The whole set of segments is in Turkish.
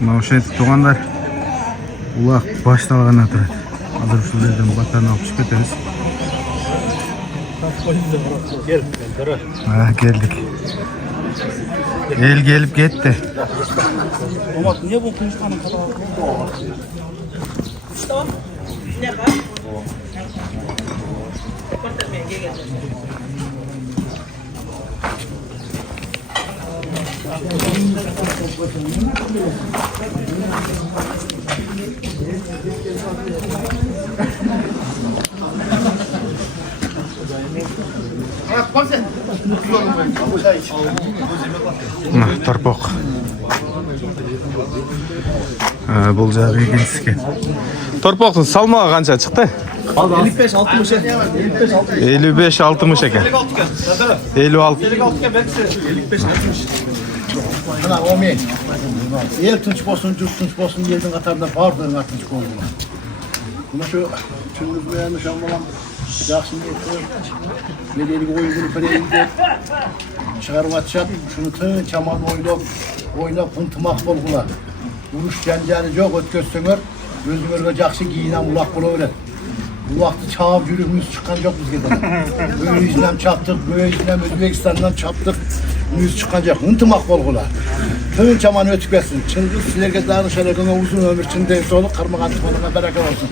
Mavşet doğanlar ulaq başlağına turadi. Hozir shu yerdan batani olib chiqib ketamiz. Ha, geldik. El gelip gitti. Niye bu kuşların kalabalık? Torpoq. Bu jagı ikincisi. Torpoqning salmog'i qancha chiqdi? 55-60 55-60 ekan. 56. 55-60. Ana o men. El tinch bolsun, jurt tinch bolsun, yerden qatarında bardığın atınç bolsun. Buna şu çünkü beğenmiş amalam yaxşı niyetli. Medeni oyunu bireyinde çıkarıp atacak. Şunu tın çaman oynap pıntımak bolgular. Uruş janjali yok ötközsöңөр, özüңөрgө жақсы кийинен улак боло берет. Улакты чаап жүрүгүбүз чыккан жок бизге да. Бөйүзүнөн чаптык, бөйүзүнөн Өзбекстандан чаптык, мүз чыккан жок. Ынтымак болгула. Тын чаман өтүп кетсин. Чындык силерге дагышар экенге узун өмүр чындын солук кармагандыгына барака болсун.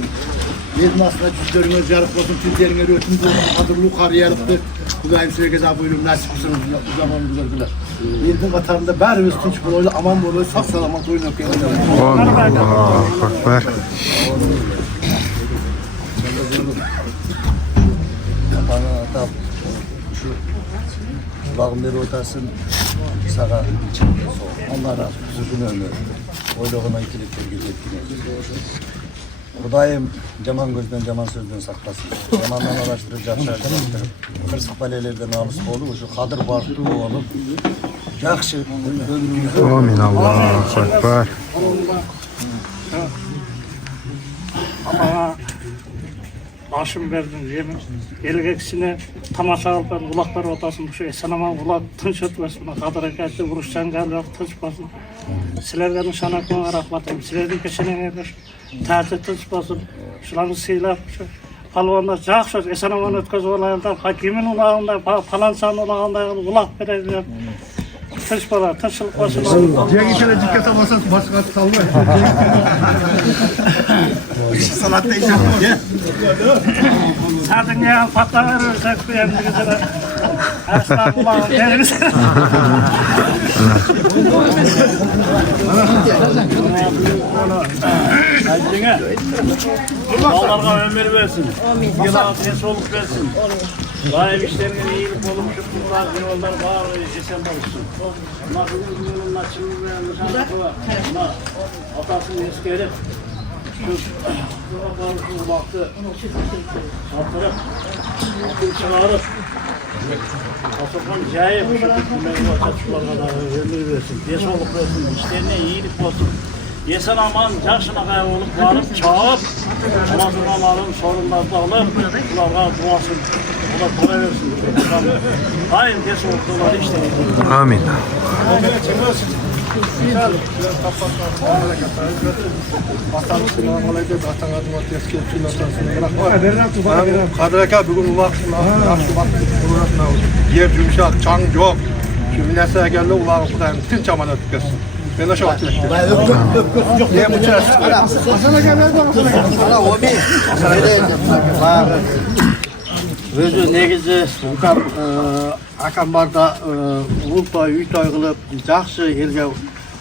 Елдің астына жүздеріңер жарық болсын, тілдеріңер өтін болсын, қадырлы қариялықты Құдайым сілерге да бөлім нәсіп қылсын, ұзаман бұзырдылар. Елдің қатарында бәріміз тынш болуы, аман болуы, сақ саламат ойын өпкен. Allahu Akbar. Bana atam şu kulağım beri otasın, sağa Allah razı olsun, uzun ömür. Oyluğuna itilikler gidiyor. Kudayım caman gözden, caman sözden saklasın. Camandan araştırıp, araştırıp, kırsık balelerden alış olup, şu kadır barklı olup, yakşı ömrümüzü... Amin, Allahu Akbar. Ama aşım verdim yemin. Elgeksine tamaşa alıp ulaklar otasın bu şey. Sanama ulak tınç ötmesin. Kadır ekayette vuruşcan galiba tınç basın. Silerden şanaklığa rahmatayım. Silerden keşene nedir? Təhti tınç basın. Şulanı siylap. Palvanlar жақсы esanamani ötközü olayında, hakimin ulağında, falansan ulağında ulak verebilir. Tınç bala, tınçlık basın. Cengi şöyle dikkat almasan başka salma. Salatta işe Sadın ya patla verirsek bu emrigizine. Aslan ulağın veririz. Allah'a ömür versin. Yıla soluk versin. Layık işlerine iyilik olup şükürler, yollar var, esen barışsın. Nakılın yolunun açımı ve nişanlısı var. Atasını eskerip, şu baktı, satırıp, çağırıp, Asokan cahil bu şekilde çatışmalarına da ömür versin. Desoluk versin, işlerine iyilik olsun. Yesen aman, yaşına kaya olup varıp, çağıp, namazınaların sorunlarını alıp, bunlara duasın, bunlar para versin. Hayır, desoluklar işte. Amin. Kadıraka bugün yer yumuşak, çan yok. Şu minese geldi ulağı Kudayım bütün çamana tüketsin. Ben de şu vakit ettim. Niye bu çarşı? Hasan'a gelmedi mi? Hasan'a o bir. Özü negizi akam barda ultoy, uytoy qilib, yaxshi elga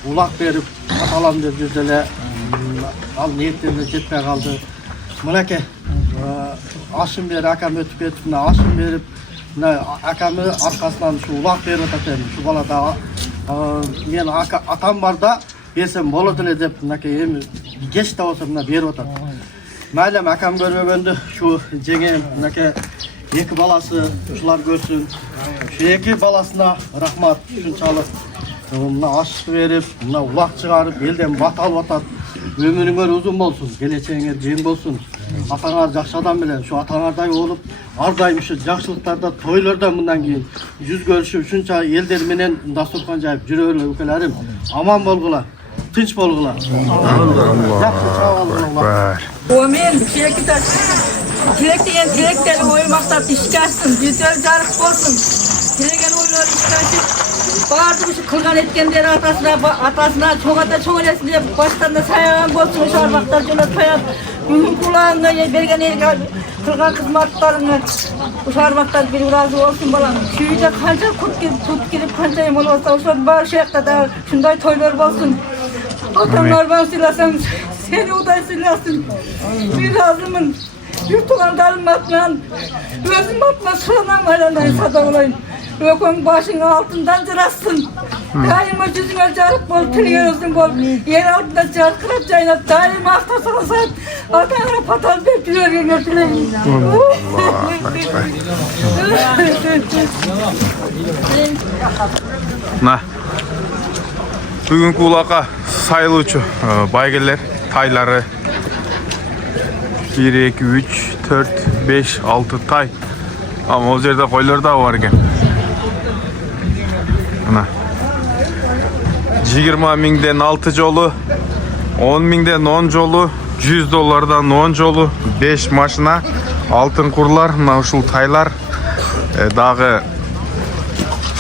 ulaq berib, atalam deb жүрделе, al niyetlerine jetmay qaldi. Mulaka ashim berib, akam o'tib ketib, ashim berib, akamni orqasidan shu ulaq berib o'taman. Shu bolada men atam barda bersam bo'ladile deb, endi kechda bo'lsa berib o'tadi. Mayli akam ko'rmaganda shu jegim iki balası şular görsün. Şu iki balasına rahmat şunçalık. Buna aşk verip, buna ulak çıkarıp, elden batal batat. Ömrüngör uzun olsun, geleceğine cem olsun. Atanar жақсы адам bilen, şu atanarday olup, ardayım şu жақсılıklarda, toylardan bundan keyin yüz görüşüp, şunça elder menen dasturxan jayıp жүрörler ülkelerim. Aman bolgula, tinç bolgula. Жақсы sağ olun. Omen tilek deyen tilekleri oymaktap işke açsın, yüzleri jarık bolsun. Tilegen oylar işke açıp, bardım şu kılgan etkenleri atasına çoğun etsin diye başlarında sayagan bolsun, şu arbaklar şöyle toyap, bugün kulağına bergen elge kılgan kızmatlarını, şu arbaklar bir razı olsun balam. Köyde kanca kut girip kancayım olursa, şu bar şeyakta da şunday toylar bolsun. Atamlar ben silasın, seni uday silasın. Bir razımın yurtulan dalmatman, özüm atma sıranam aranay sada olayım. Ökün başın altından cırasın. Daima yüzüne carık bol, tülüyorsun bol. Yer altında carkırıp caynat, daima aftası olsan. Atağına patal bekliyor, yönetileyin. Nah. Bugünkü ulaka sayılıcı baygeller, tayları 1, 2, 3, 4, 5, 6 tay. Ama o yerde koylar da var ekan. Ana. 20 mingden 6 jolu, 10 mingden 10 jolu, 100 dollardan 10 jolu, 5 maşina, altın kurlar, mına uşul taylar, dağı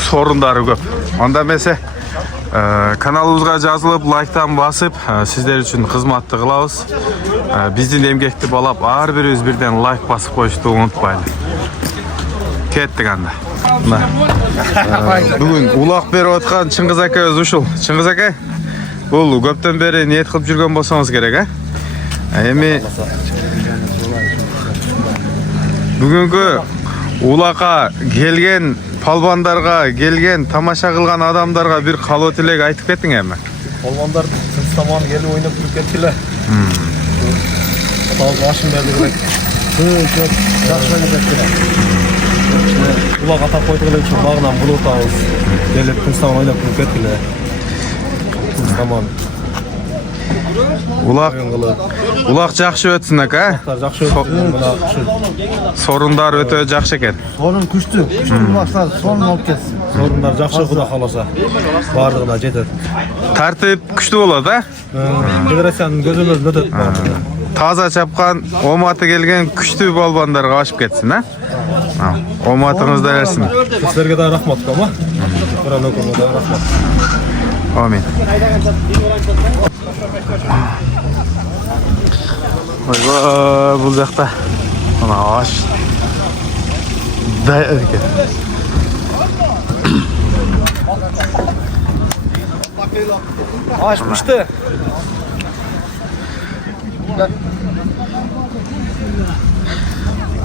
sorundары көп. Анда эмесе kanalımızga жазылып, лайктан басып, sizler үшін қызматты кылабыз. Биздин эмгекти балап, ар бирибиз бирден лайк басып коюшту унутпайлы. Кеттик анда. Бүгүн улак берип аткан Чыңгыз акабыз ушул. Чыңгыз ака, бул көптөн бери ниет кылып жүргөн болсоңуз керек, Эми бүгүнкү улакка келген палбандарга, келген тамаша кылган адамдарга бир калоо тилек айтып кеттиң эми. Палбандар Тынчтаман келип ойноп жүрүп кеткиле. Атабыз башын берди керек. Көп жакшы ойноп кеткиле. Улак атап койдук эле үчүн багынан булуп атабыз. Келип Тынчтаман ойноп жүрүп кеткиле. Тынчтаман. Улак жакшы өтсүн ака. Жакшы өтсүн. Сорундар өтө жакшы экен. Sorun күчтүү болмаса sorun болуп кетсин. Сорундар жакшы, Кудай кааласа бардыгына жетет. Тартип күчтүү болот, Федерациянын көзөмөлүнө өтөт. Таза чапкан, оматы келген күчтүү балбандарга ашып кетсин, Оматыңызда берсин. Силерге да рахмат, Куран окууга да рахмат. Амин. Ойбой, бул жакта мына аш да экен. Аш пишти.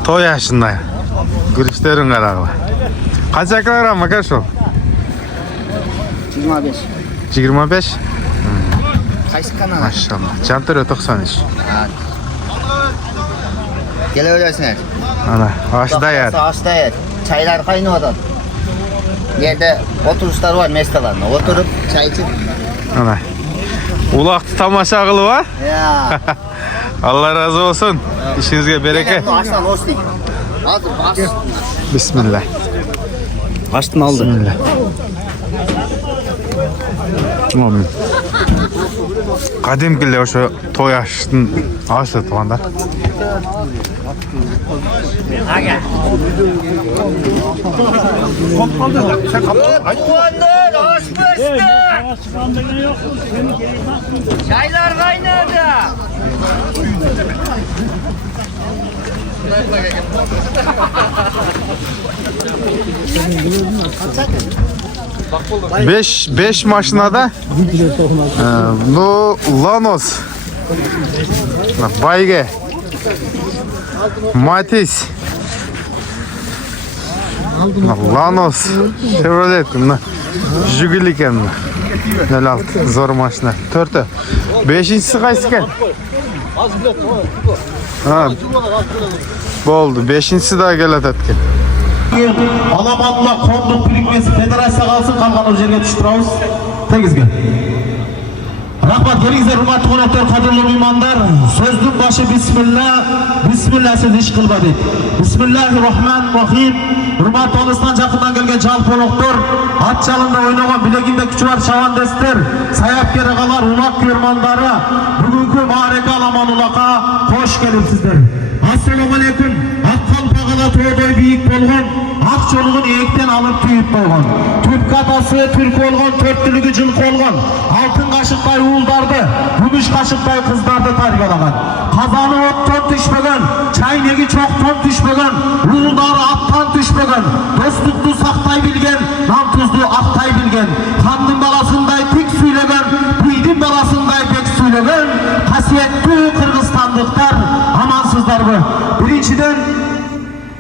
Той ашындай. Күрүштерин карагыла. Канча килограмм ака ошол? 25. 25? Qaysi kanal? Maşallah. Jantır 93. Kelaverasizlar. Ana, aşı dayar. Aşı dayar. Çaylar qaynab atadi. Yerda o'tirishlar bor, mestolarni. O'tirib, çay ichib. Ana. Ulaqni tamasha qilib, Ya. Allah razı olsun. İşinizge bereke. Aşdan ostik. Hozir bas. Bismillah. Аштын алды. Bismillah. Amin. Qadimgilar o'sha to'y ashning ashi tuğanlar. Tuğanlar aş pişti. Çaylar kaynadı. 5 maşinada no Lanos, Bayge, Matiz, Lanos, Chevrolet, Jiguli ken, zor maşina. 4'ü. 5'incisi qaysi ken? Ha. Bo'ldi. 5'incisi daha keladi etken. Alamanla Konduk Birikmesi Federatsiya kalsın, kalkan o yerine düştürüyoruz. Tengizge. Rahmat, kelingizlar, hurmatli qonaqlar, qadrli mehmonlar. So'zning boshi bismillah, bismillahsiz ish qilmadik. Bismillahirrohmanirrohim. Hurmatli olisdan jaqindan kelgan jalpoloqlar, at chalında o'ynagan bilagingda kuchi bor chavandastlar, sayapkar og'alar, uloq ko'rmonlari, bugungi ma'raka alamon uloqqa xush kelibsizlar. Assalomu alaykum. Qalpag'ada to'g'ri buyuk bo'lgan, aq cho'lug'ini ekdan olib tuyib bo'lgan. Turk atasi turk bo'lgan, to'rttiligi jil qolgan. Altın kaşıkday uğuldardı, gümüş kaşıkday kızdardı tarbiyalagan. Kazanı ottan düşmegen, çaynegi çoktan düşmegen, uğuldarı attan düşmegen, dostluklu saktay bilgen, namtuzlu attay bilgen, kanın balasınday tik söylegen, büydün balasınday pek söylegen, kasiyetli Kırgızstanlıklar, amansızlar bu.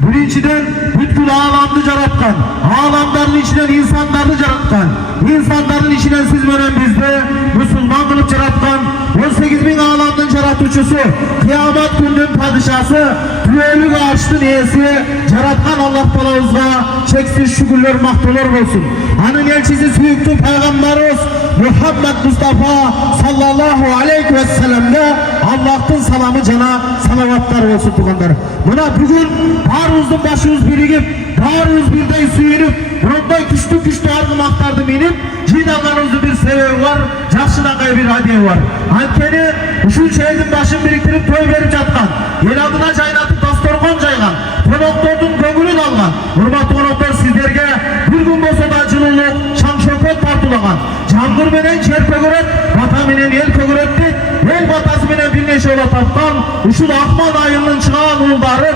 Birinciden bütün alamını yaratkan, alamların içinden insanları yaratkan, insanların içinden siz veren bizde Müslüman kılıp yaratkan, 18.000 alamın yaratıcısı, kıyamet gününün padişası, tüyölük ağaçtın iyisi, yaratkan Allah Teala'mıza çeksiz şükürler mahdolar olsun. Anın elçisi süyüktü Peygamberimiz Muhammed Mustafa sallallahu aleyhi ve sellem'de Allah'ın salamı cana salavatlar olsun tuğanlar. Buna bugün bağrımızın başımız birigip, bağrımız birden suyunup, bundan güçlü argımaktardı benim, cidalarımızda bir sebebi var, жақшынақай bir hadiye var. Ankeni, uşun şehidin başını biriktirip toy verip jatkan, el adına jaynatıp dastorgon jaygan, konoktordun көңілін algan. Hurmatlı konoklar, sizlerge bir gün bolsa da жылуулuk, şan şöhret tartulagan. Жаңгыр менен жер көгөрөт, бата менен ел көгөрөттү, ел батасы менен bir neçe ola тапкан, ушул Акман айынын чыган уулдары,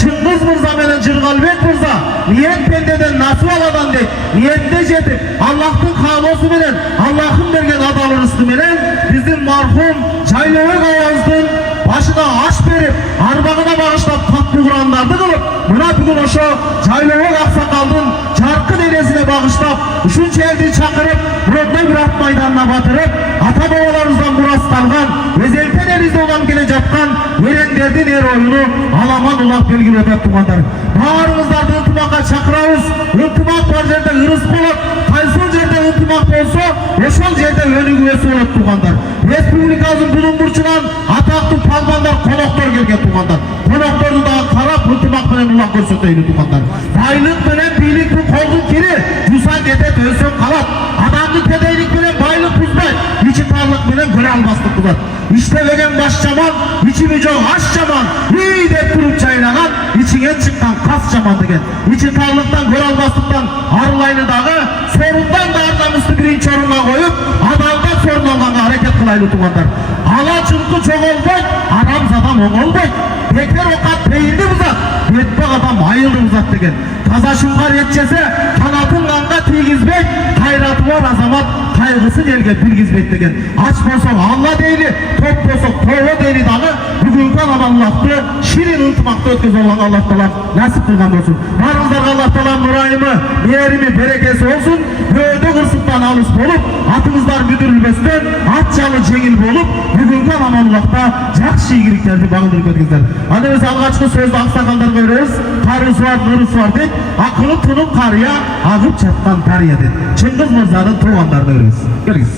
Чыңгыз мырза менен Жыргалбек мырза, ниет пендеден насып аладан дейт, ниетте жетип, Аллахтын каалоосу менен, Аллахтын берген адал ырысты менен, биздин мархум Жайлыбек агабыздын башына аш берип, арбагына багыштап каттуу курандарды кылып, мына бүгүн ошо Жайлыбек аксакалдын жаркын элесине багыштап, ушунча элди чакырып, родной bir at майданына батырып, ата бабаларыбыздан мурасталган, эзелтен элибизде улам келе жаткан өрендердин эр оюну аламан улап белгилеп атат тугандар. Баарыңыздарды ынтымакка чакырабыз. Ынтымак бар жерде ырыс болот, кайсыл жерде ынтымак болсо, ошол жерде өнүгүүсү болот тугандар. Республикабыздын булуң бурчунан атактуу палбандар, коноктор келген тугандар. Конокторду дагы карап, ынтымак менен улам көрсөтөйлү тугандар. Байлык менен бийликтин колдун кири жусан кетет, өсөп калат. Адамдык кедейлик менен байлык бузбайт, ичи тарлык менен көрө албастык кылат. İşlemegen baş жаман, içimi жок аш жаман, үй деп туруп чайлаган, ичиңен чыккан кас жаман деген. Ичи тарлыктан көрө албастыктан арылайлы дагы, сорундан да ардамызды биринчи орунга коюп, адалдап сорун алганга аракет кылайлы тугандар. Ала чылкы чогулбайт, адам задам оңолбойт. Бекер окат пейилди бузат, бетбак адам айылды бузат деген. Таза шуңгар эт жесе, канатын канга тийгизбейт, кайраты бар азамат кайгысын элге билгизбейт деген. Ач болсоң Алла дейли, топ болсоң Тоого дейли дагы, бүгүнкү аманлыкты ширин ынтымакта өткөзө алган Аллах Таала насип кылган болсун. Барыңыздарга Аллах Тааланын мурайымы, мээрими, берекеси болсун. Бөөдө кырсыктан алыс болуп, атыңыздар мүдүрүлбөстөн, ат жалы жеңил болуп, бүгүнкү аманлыкта жакшы ийгиликтерди багындырып өткөзүңүздөр. Анда биз алгачкы сөздү аксакалдарга беребиз. Карысы бар, нурусу бар дейт. Акылы тунук карыя, агып жаткан дарыя дейт. Чыңгыз мырзанын туугандарына беребиз. Келиңиз.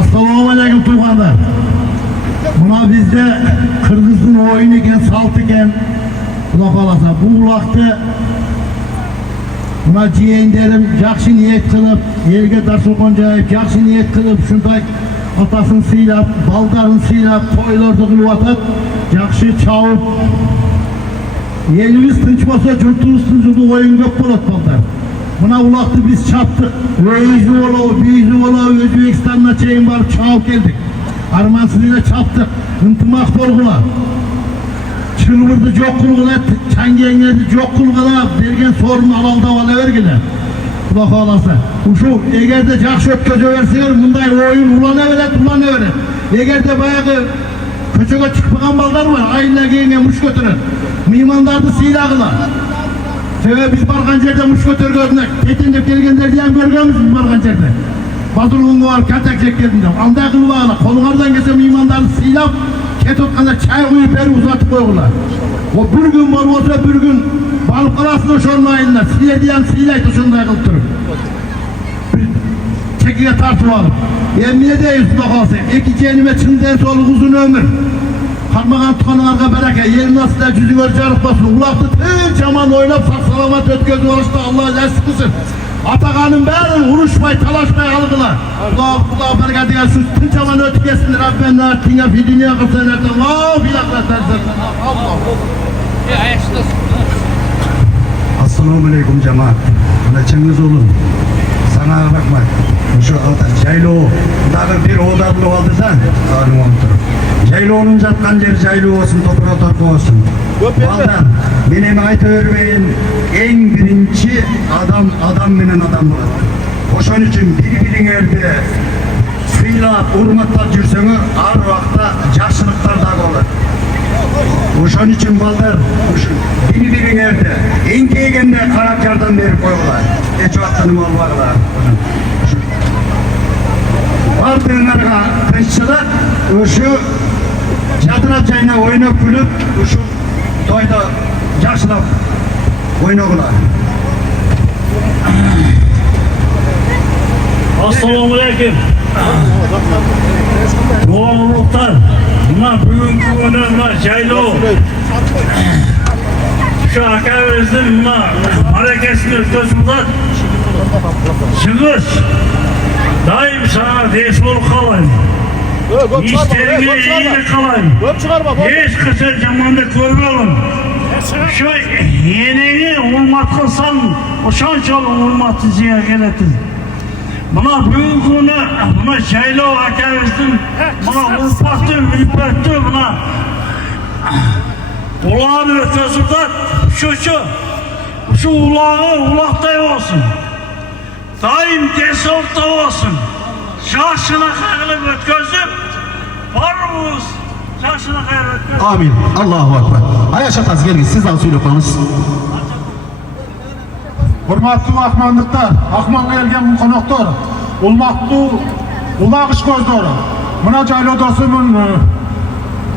Assalamu alaikum tuğanlar. Buna bizde Kırgız'ın oyunu iken, salt iken, kulak alasa bu ulaqtı buna ciğenlerim жақсы niyet kılıp, yerge darsulgon jayıp, жақсы niyet kılıp, şunday atasını sıylap, baldarını sıylap, toylardı kılıp atıp, жақсы çağıp, elimiz tınç bolsa, jurtumuz tınçıdı oyun köp bolat balдар. Buna ulaqtı biz çaptık, Özlü ola, Özbekistan'la çeyin barıp çağıp geldik. Armansızıyla çaptık, ıntımak dolgula. Çılvırdı jok kılgıla, çangengedi jok kılgıla, bergen sorunu alalda vala vergile. Kulak alasa. Uşu, egerde жақсы ötközü versiniz, bunday oyun ulana veret. Egerde bayağı köçöge çıkmagan balдар var, ayınla geyinge muş götürün. Meymandardı siylagıla. Sebep biz bargan jerde muş götürgözünek, ketindep kelgenlerdi yan görgönüz biz bargan jerde. Badurluğungu var, katak jekkerinde. Anda kılıp ağla, kolunlardan kese meymandardı siylap, ket otkanda çay kuyup beri uzatıp koygular. O bir gün bol olsa bir gün balık kalasını oşorun ayınlar. Siyle diyen siyleyt oşonday kılıp durup. çekiye tartıp alıp. Emniye de üstüne kalsın. İki cenime çinden soluk uzun ömür. Kalmagan tukanın arka bereke. Yerin nasıl da cüzü ver carık basın. Ulaktı tüm çaman oynap saksalamat ötközü oluştu. Allah lastik kısın. Atakanın beri vuruşmay, talaşmay algılar. Kulağı bereket gelsin. Tüm çaman ötkesindir. Rabbena artine fi dünya kısanetten. Vav filakla terserden. Allah. Assalamu alaikum cemaat. Neçeniz olun. Sana bakma. Şu Jaylo, dağın bir odarlı oldu da, ağrım oturup. Jaylo'nun жатқан жер жайлы olsun, toprağı torku olsun. Baldan, benim ayta örmeyin, en birinci adam menen adam болады. Oşun için bir-biringерді sıylап, урматтап жүрсеңер, ар убакта жакшылыктар да болот. Oşun için balдар, bir-biringерді эңкейгенде карап жардам берип койгула. Эч убакта неме болбагыла. Bardığınlarga tınççılık, uşu jatırap çayına oynap gülüp, uşu toyda yaşlap oynagılar. Assalamu alaikum. Doğallıklar, buna bugünkü günü buna Jaylo. Şu akabimizin buna hareketini ötközümler. Çıkış. Daim sana deş olup kalayım. İşlerine iyilik kalayım. Hiç kısa zamanda görmeyelim. Şu yeneni olmat kılsan, o şançalı olmatı ziya geletin. Buna büyük günü, buna Jaylo akabimizin, buna ulpattı, ülpetti, buna ulağını ötközümler. Şu ulağı ulaqtay olsun. Daim desolukta olsun. Yaşına kayılıp ötközüp, varımız yaşına kayılıp ötközüp. Amin. Allahu Ekber. Ayaş ataz gelin, siz al söyle konuş. Hurmatlı ahmanlıklar, ahmanға gelgen konuklar, ulmaktı, ulaq iş gözleri. Mına Jaylo dostumun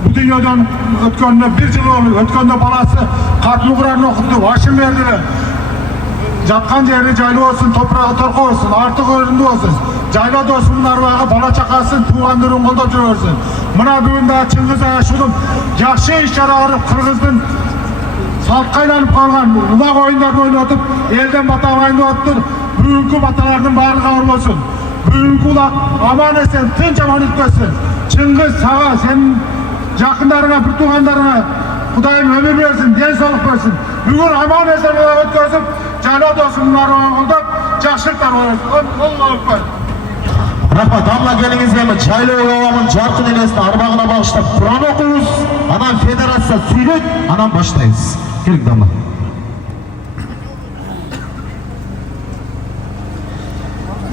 bu dünyadan ötkönde bir yıl oldu, ötkönde balası katlı Kur'an'ı okudu, başım verdiler. Жатқан жері жайлы olsun, toprağı torku olsun, artık öründe olsun. Jaylo dostumun arvağı bala çakasın, tuğandırın қолдап жүрөсүн. Mına бүгін daha Çıngiz Ayашulum жақсы işara arıp Kırgızdın saltқа aylanып қалған улақ ойындарын ойнатып, елден бата ойнатып, бүгінгі баталардың бары қабыл болсын. Бүгінгі улақ аман есен, тынч аман өткөсүн. Çıngiz sağa, senin жақындарыңа, бір туғандарыңа Kudayım ömür versin, денсаулық versin. Bugün aman esen ulaq ötközüp, Jaylo dostumun arvağını қолдап, жақсылықтар болсын. Allahu Ekber. Rahmat, damla gelingizge mi? Jaylo babamın jarkın elesini arbağına bağışlap Kur'an okuyuz. Anam federasiya süyleyip, anam başlayız. Gelin damla.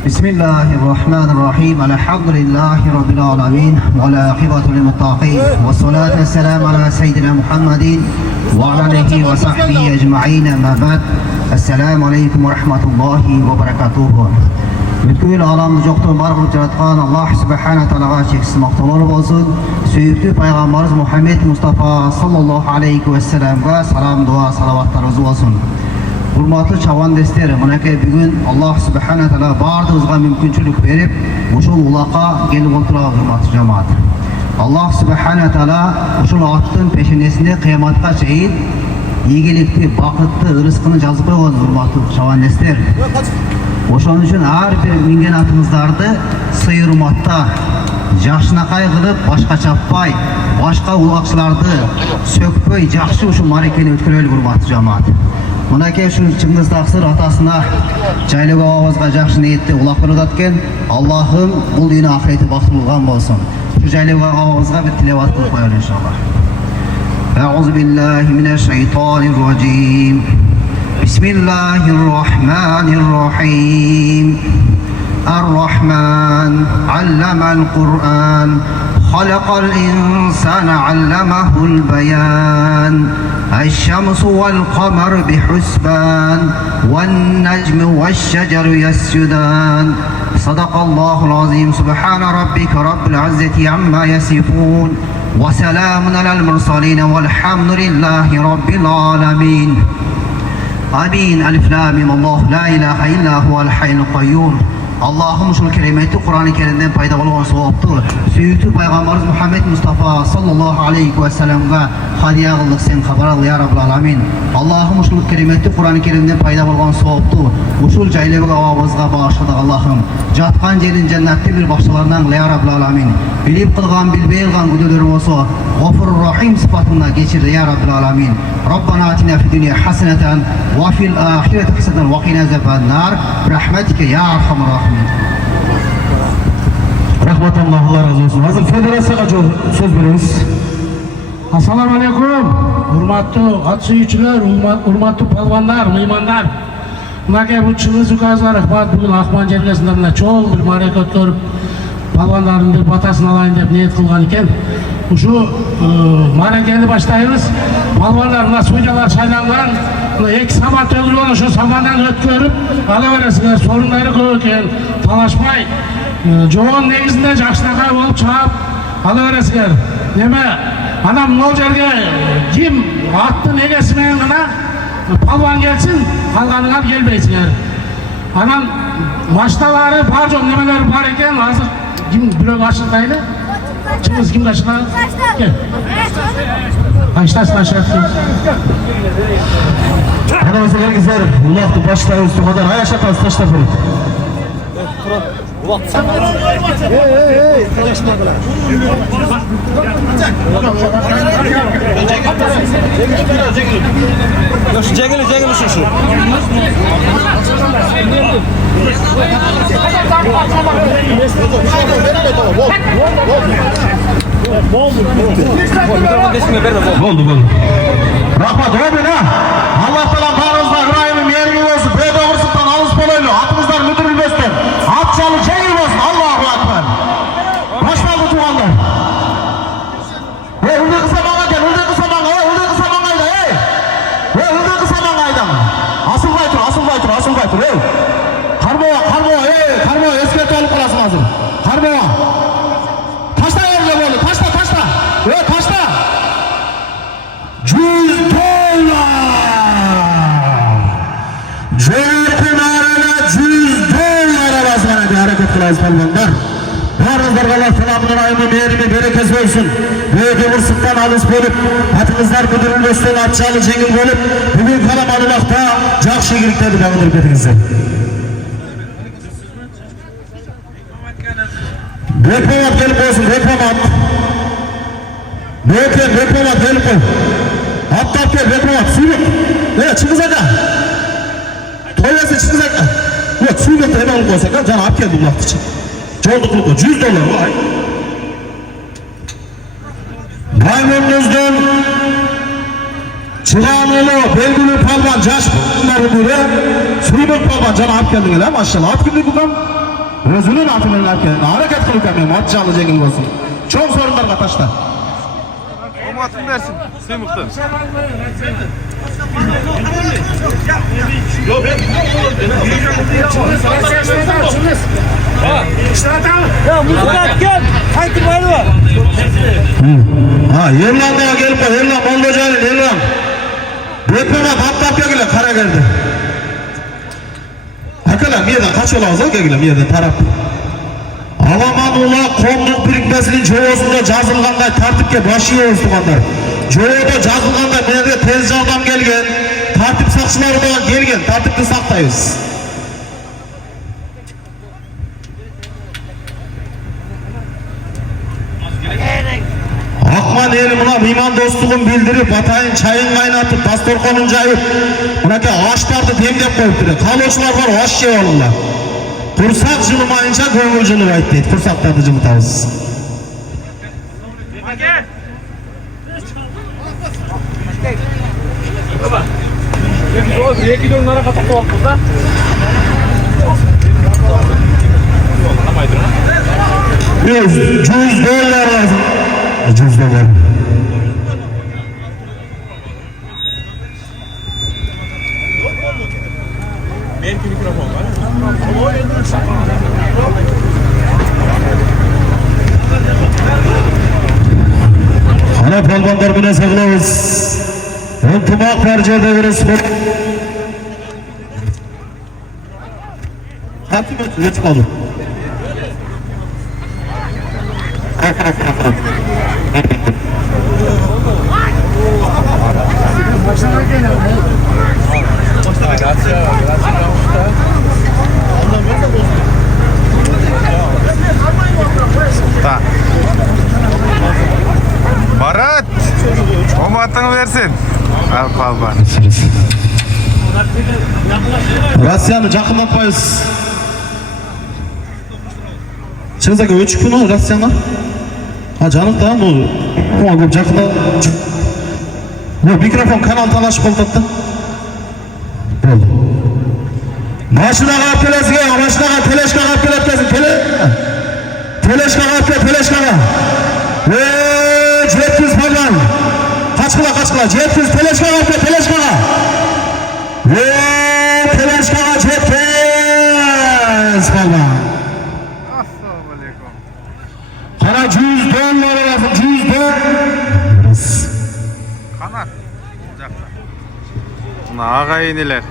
Bismillahirrahmanirrahim. Elhamdülillahi Rabbil alemin. Ve la akibatu lil muttaqin. Ve salatu vesselamu ala seyyidina Muhammedin ve ala alihi ve sahbihi ecma'in. Amma ba'd. Esselamu aleyküm ve rahmetullahi ve berekatuhu. Бүткүл аламды жоқтан бар қылып жаратқан Аллах Субхана Тағалаға шексіз мақтаулар болсын. Сүйікті пайғамбарымыз Мұхаммед Мұстафа саллаллаху алейхи ва салламға салам, дуа, салаваттарыңыз болсын. Hurmatlı çavandestler, mınakay bugün Allah Subhanahu Teala bardığımızga mümkünçülük verip, uşul ulaqa gelip oturağız hurmatlı cemaat. Allah Subhanahu Teala uşul attın peşindesinde kıyamatqa çeyin, iyilikli, bakıtlı, rızkını жазып koygan hurmatlı çavandestler. Oşun üçün her bir mingen atımızdardı sıyır hurmatda, жақшынақай қылып, башқа чаппай, башқа улақшыларды сөкпөй, жақшы ушул марекени өткөрөлү hurmatlı жамаат. Мынакей ушул Чыңгыз Таксыр атасына Жайло бабабызга жакшы ниетте улак ырдаткен. Аллахым бул дүйнө ахирети бактылуу кылган болсун. Ушу Жайло бабабызга бир тилеват кылып коелу иншаллах. Аузу биллахи минеш шайтанир раджим. Бисмиллахир рахманир рахим. Ар-Рахман алламал Кур'ан. خلق الإنسان علمه البيان الشمس والقمر بحسبان والنجم والشجر يسجدان صدق الله العظيم سبحان ربك رب العزة عما يصفون وسلام على المرسلين والحمد لله رب العالمين آمين. ألف لام ميم الله لا إله إلا هو الحي القيوم Allah'ım uşul kerimetli Kur'an-ı Kerim'den payda olan soğuptu. Süyüktü Peygamberimiz Muhammed Mustafa sallallahu aleyhi ve sellem'e hadiye kıldık sen haber al ya Rabbal Alamin. Allah'ım uşul kerimetli Kur'an-ı Kerim'den payda olan soğuptu. Uşul caylevi avabızga bağışladık Allah'ım. Jatkan jerin cennetli bir başlarından ya Rabbal Alamin. Bilip kılgan bilbey kılgan güdülerim olsa Gafurur Rahim sıfatına geçirdi ya Rabbal Alamin. Rabbana atina fi dünya haseneten ve fil ahireti haseneten ve qina azabannar. Rahmetike ya Erhamer Rahimin. Rahmetallah, Allah razı olsun. Hazır federasyona söz veriniz. Assalamu alaikum. Hurmatlı katılımcılar, hurmatlı palvanlar, meymanlar. Mınake bu çılız ukazlar bugün Akman Cerkesi'nde çok bir marekat görüp palvanların bir batasını alayın dep niyet kılgan iken. Şu marekeni başlayınız. Palvanlar mına suycalar çaylangan, iki saman tөгülü onu şu samandan ötkörüp alaveresine sorunları koyuken talaşmay. Жоғын негізінде жақшынақай болып шығап ала бересіңер. Неме анам мынау жерге ким аттың егесімен ғана палуан келсін, қалғаныңа келбейсіңер. Анам машиналары бар жоқ немелері бар екен, азыр кім біреу ашылтайды? Чыңыз кімге ашылады? Кел. Açtasın aşağı. Anamızı gelgizler, Ullahtı başlayın sukadan ayaşataz taşta verin. Çekilin şu. Oldu. Rahmat olun ha. Allah falan bağınızda İbrahim'in yerini olsun. Bey doğrusundan alış bolaylı. Atımızdan müdürül besler. At çalı çekil olsun. Allahu Ekber. Başladı tuğanlar. Hıldı kısa bana gel. Hıldı kısa bana. Hıldı kısa bana ayda. Hıldı kısa bana ayda. Asıl baytır. Karboğa. Eskert olup kalasın hazır. Karboğa. Taşla yerine böyle. Taşla. Taşla. $100. Ceyir pınarına $100 arasına bir hareket kılayız palvanlar. Barınızlar Allah selamının ayımı, meğerimi, berekesi olsun. Büyük Mırsık'tan alış bölüp, atınızlar müdürün üstüne atçalı cengil bölüp, bugün kalam alınakta cak şekillikleri dağılır bedinize. Repomat gelip olsun, repomat. Repomat gelip olsun. Aptal gel, repomat, suyuk. Evet, çıkız hadi. Toyası çıkız hadi. Yok, suyuk da hemen alıp olsak, canı ap geldi Ullahtı için. Çoğunluklu $100 vay. Baymonunuzdan çıkan oğlu belgili palvan caş bunları biri suyuk palvan canı ap geldi gele maşallah. At günlük bukan özünün atının ap geldi. Hareket kılık emeyim, at canlı cengil olsun. Çok sorunlar kataşta. O matın dersin, Sümüktü. Yerlan'da gelip o, Yerlan, Moldoca'nın Yerlan. Repomat hatta gelip kara geldi. Hakikaten bir yerden kaç yol ağzına gelip bir yerden taraf. Alamanula Konduk birikmesinin çoğusunda жазылғандай tartipke başı olsunlar. Çoğuda жазылғандай mene tez jardam gelgen, tartip sakçıları da gelgen, tartipti saktayız. Akman eli buna meyman dostluğun bildirip, atayın çayın kaynatıp, dastorkonun cayıp, bunake ağaçlardı demdep koyup, kalıyorçular var, ağaç şey olurlar. Kursak jılımayınca köngül jılımaydı deydi. Kursaklardı jılıtabız. $100 lazım. $100. Ana palvanlar buna sağlayız. Untumak parçada bir spor. Hepsi size çıkalım. Ta. Barat. Omatını versin. Al palban. Rossiyani жақындатпайыз. Шығыздаға өчіп күн Rossiyani. Жанықтан бұл көп жақында. Mikrofon kanal talashib qoldi. Mashinaga olib kelasiga, mashinaga teleshkaga olib kelayotgansiz, teleshkaga olib kel, teleshkaga. 700 palvan. Qachqila, 700 teleshkaga olib kel, teleshkaga. Teleshkaga 700 palvan. Assalomu alaykum. Qara $100 olasiz, $100. Qanaq? Buna ağayiniler.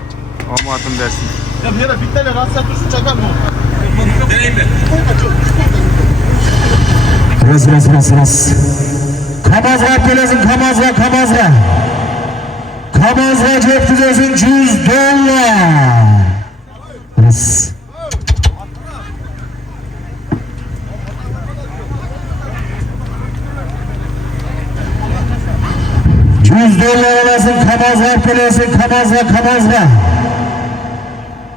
Omatın versin. Ya bir yere bir tane Rusya turşu çakar mı? Deneyim mi? Ras. Kamazga gelesin, Kamazga. Kamazga ceптizеsin $100. Ras. $100 olasın, Kamazga gelesin, Kamazga.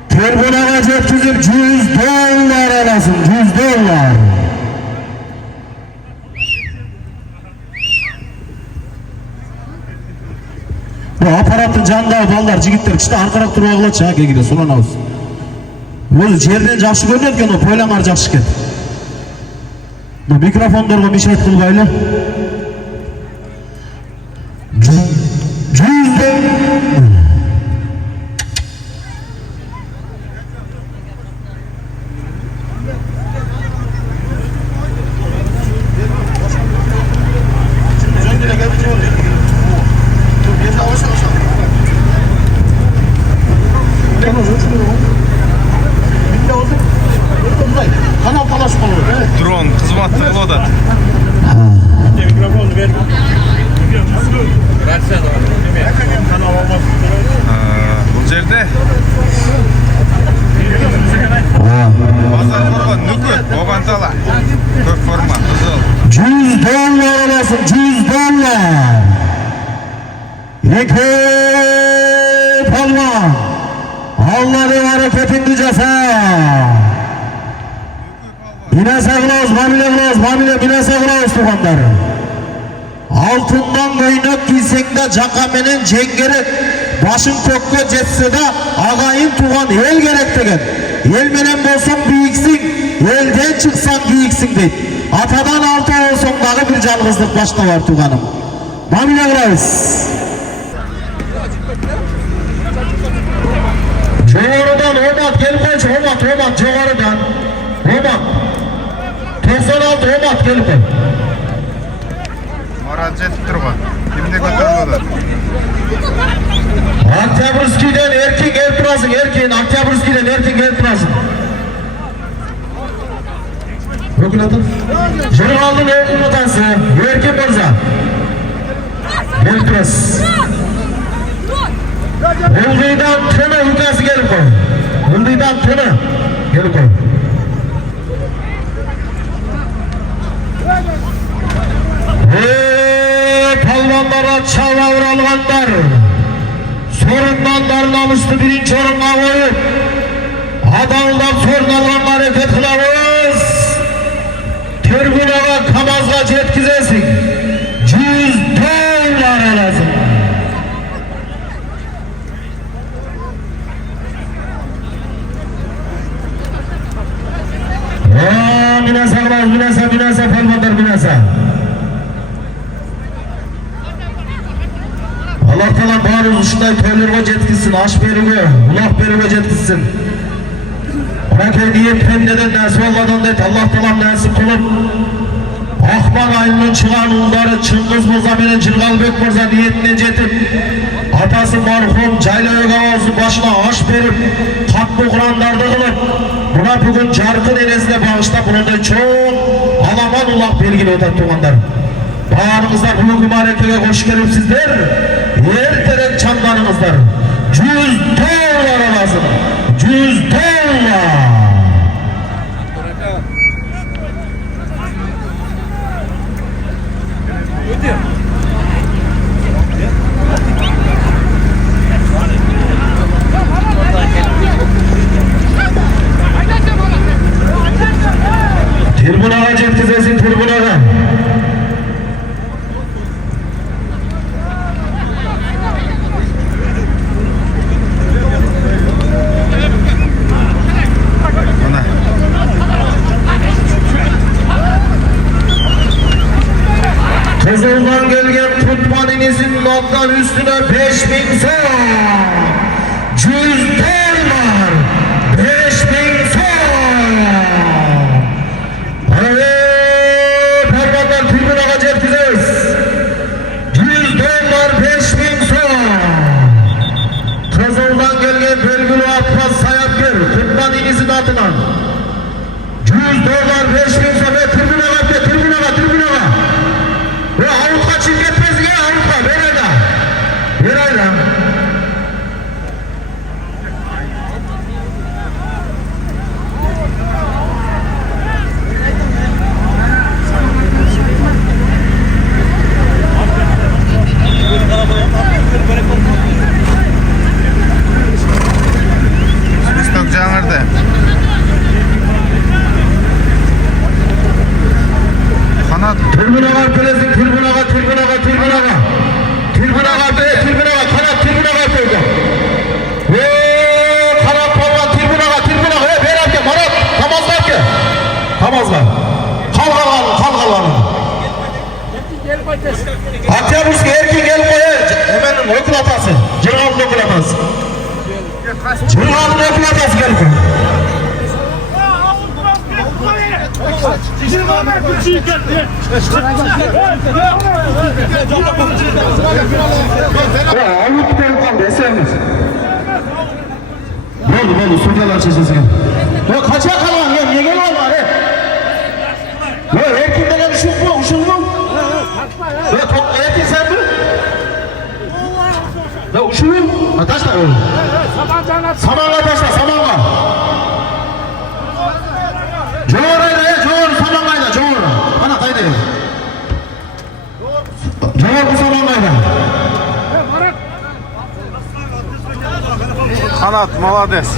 Terminaga ceптizip $100 olasın, $100. Bu aparаттın жанындағы балдар, жігіттер кішті арқарақ тұруға қылады шаға кегеде, солан ауыз. Өзі жерден жақшы көрінеді екен, о пойлаңар жақшы кет. Микрофондарға мешайт қылбайлы. Kanal talashib qoldi. Dron xizmatni qiladi. Mikrofon ver. Bu yerda Bozor qo'rg'on nuki, Bobantala. Ko'p forma, qizil. $100 olasın, $100. Yeke palvan. Allah'ın hareketini cesa. Binese kılavuz, mamile binese kılavuz tuğanlar. Altından boynak giysek de cakamenen cengerek. Başın kökke jetse de ağayın tuğan el gerek degen. El menen bolsan büyüksin, elden çıksan büyüksin deyip. Atadan altı olsan dağı bir жалғыздық başta var tuğanım. Mamile kılavuz. Жоғарыдан Омат келіп қойшы, Омат жоғарыдан. Омат 96 Омат келіп қой. Murat жетіп тұр ғой. Kimde көтеріледі? Октябрьскийден еркін келіп тұрасың, Октябрьскийден еркін келіп тұрасың. Өкіл атын? Жырғалдың өкіл отасы, еркін мырза. Келіп тұрасың. Ылдыйдан тыны укасы келіп қой. Ылдыйдан тыны келіп қой. Palvanlara çava uralganlar. Sorundanlar namuslu birinci orunga koyup. Adamlar sorun algan hareket kılavuz. Terminaga Kamazga жеткізесің. $100 lazım. Binasa palvanlar binasa. Allah taala bari ушундай тойлорго жеткизсин, аш берүүгө, улак берүүгө жеткизсин. Раке диет пендеден насип алгадан дейт, Аллах таала насип кылып, Акмак айынын чыган уулдары Чыңгыз мырза менен Жыргалбек мырза ниетине жетип, атасы мархум Жайлабек агабыздын башына аш берип, каттуу курандарды кылып, Muna bugün Jarkın enesine bağışta bulunduğu çok alaman ulak belgili otak tuğanlar. Bağrınızda bugün harekete hoş gelipsizler. Yer terek çamlarınızlar. $100 lazım. $100. Tribünaga жеткизесиң, трибунага. Kızıldan gelgen Kutmaninizin notlar üstüne 5.000 son. $100. 5.000 son. Pervanlar tribünaga жеткизебиz. $100. 5.000 son. Kızıldan gelgen belgili Atmaz Sayapgir Kutmaninizin atından. $100. 5.000 son ve tribünaga. Ve Avrupa çim gitmez ya Avrupa ver ayda. Üstok жаңырды. Kanat. Tribünaga pelesi, tribünaga, kanat koydu. Kanat palvan tribünaga, berapke, Marat, Kamazlar. Kalgalanın. Aktyaburski erkin gelip koya, hemen okul atası, Cırgal'ın okul atası. Gelip koya. Avut telefon deseniz. Oldu sürüyorlar sesini. Ya kaça kalan ya niye gel olma he? Ya erkinde gel uşun mu? Ya erkin sen mi? Ya uşun mu? Taşla oğlum. Samanla taşla samanla. Çoğur samanlayla çoğur. Ana kayda gel. Çoğur bu samanlayla. Kanat, молодец.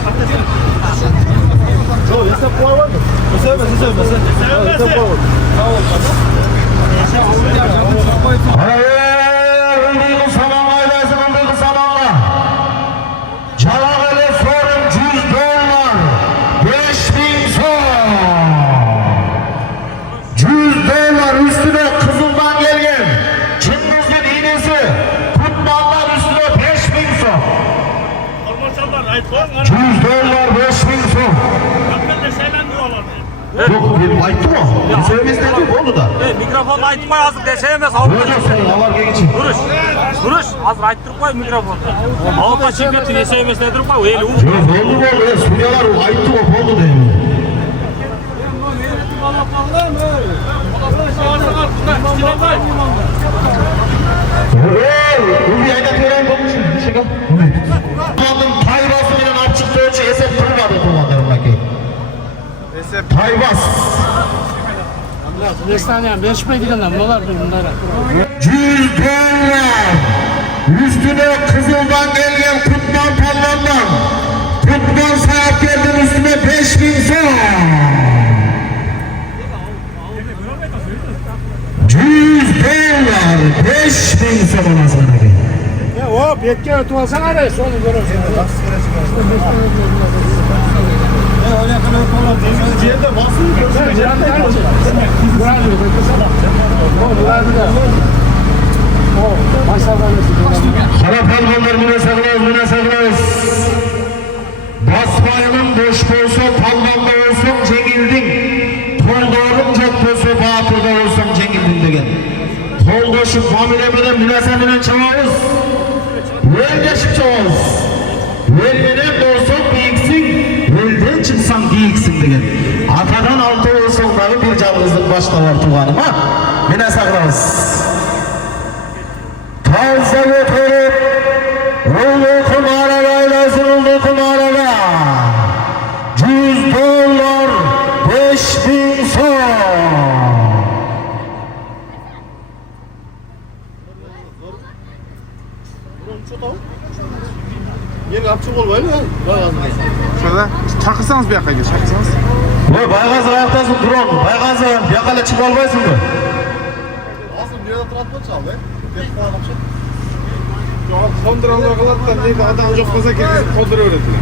$100 üstüne Kızıl'dan gelgen Çıngız'ın iğnesi Kutmanlar üstüne 5.000 son. $100 5.000 son. Yok benim ayıttım o. Söylemesi de yok oldu da. Mikrofonda aytmay hazır deseyemez. Alarga geçin. Duruş. Hazır ayttırıp koy mikrofonda. Avrupa çempiyonu deseyemez nedir koy. Öyle Yok oldu. Suriyalar ayıttım o oldu değil mi? Ubi ayda tören olmuşum. Taybası ile açık ölçü esep durmadı kumandarımdaki. Taybas. Neslihan beşme gidenler bunlar bunlara. $100. Üstüne Kızıl'dan gelgen Kutman Pallan'dan. Kutman Sayapgir'in üstüne 5.000 son. $100. 5.000 son anasına ki. Ya o betke ötüyorsan arayız onu görürsün. Kara palvanlar münasebiniz. Basmayının boş bolsa palvanda olsun cengildin. Koldoğrum çok bolsa batırda olsun cengildin degen. Koldoşup muamelemeden münasebinen çavağız. Veldeşip çavağız. Velmenen olsun biyiksin, velden çıksan giyiksin degen. başta var tuğanıma. Mine saklarız. Taze götürüp Ullu kumarada eylesin ullu kumarada. $100 5.000 son. Yeni apçık ol böyle mi? Şöyle çakırsanız bir yaka gel, çakırsanız. Oy Baygazı ayaktasın duran. Baygazı yakala çıkıp almaysın mı? Asıl bir yere transport çal be. Geç falan apçık. Yok, konduranlar kalıp da neydi adam çok fazla gelip kondur öğretiyor.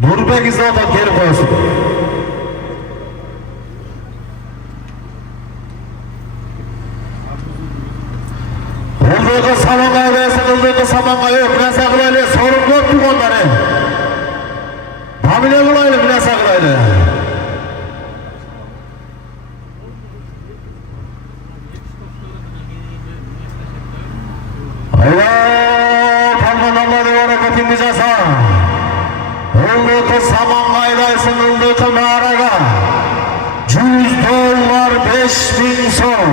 Nurbek İzla'dan geri koysun. Öldüğü samanğa versin, öldüğü samanğa yok. Ne saklayla sorun yok bu onları. Hamile bulaylı bile saklayla. Allah, Allah'ın bereketini ceza. Öldüğü samanğaydaysın, öldüğü mağaraga. $100 5.000 son.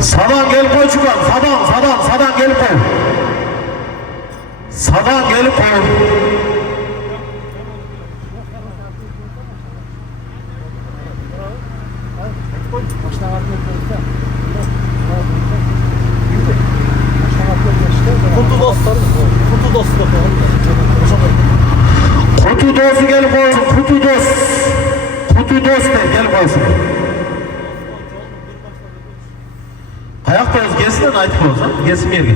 Sadan gel koy çıkan, sadan gel koy. Sadan gel koy. Kutu dostu gel koysun, kutu dost. Kutu dost gel koysun. Ayakta öz gelsin de ayıp olsa, gelsin bir yerine.